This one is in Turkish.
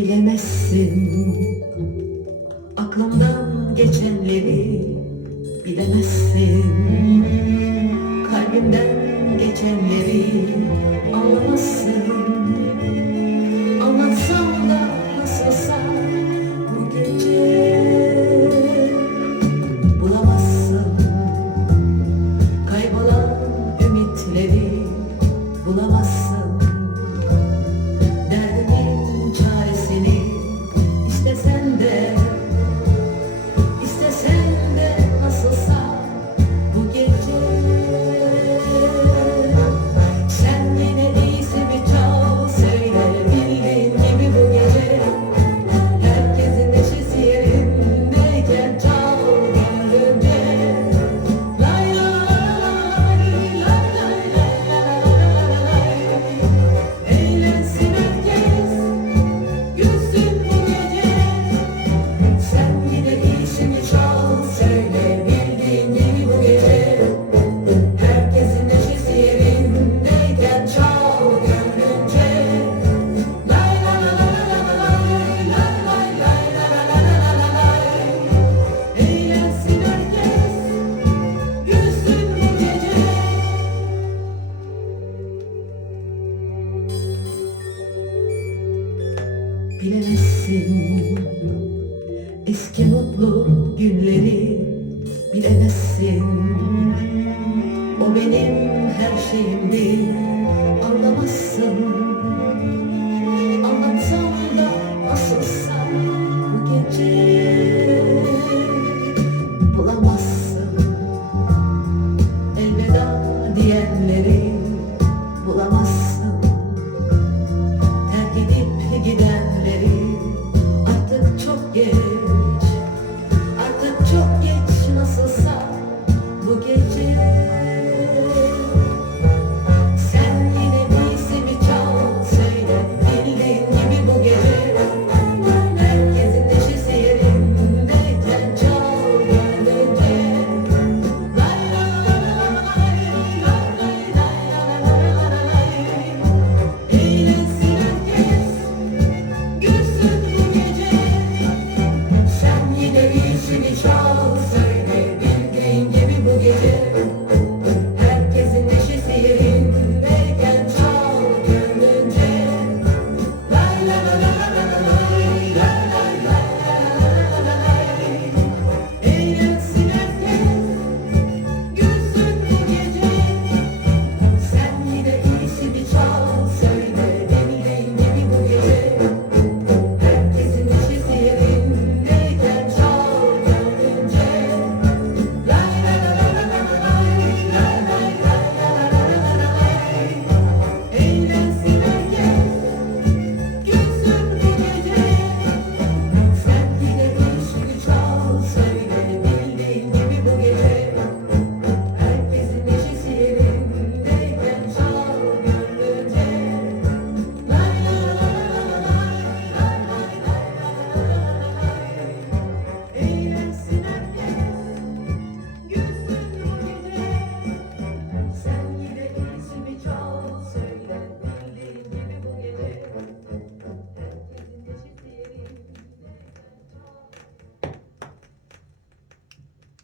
bilemezsin. Aklımdan geçenleri bilemezsin. Kalbimden geçenleri anlamazsın günleri bilemezsin. O benim her şeyimdi anlamazsın. Anlatsam da nasılsa bu gece Bulamazsın. Elveda diyenleri bulamazsın. to be troubled.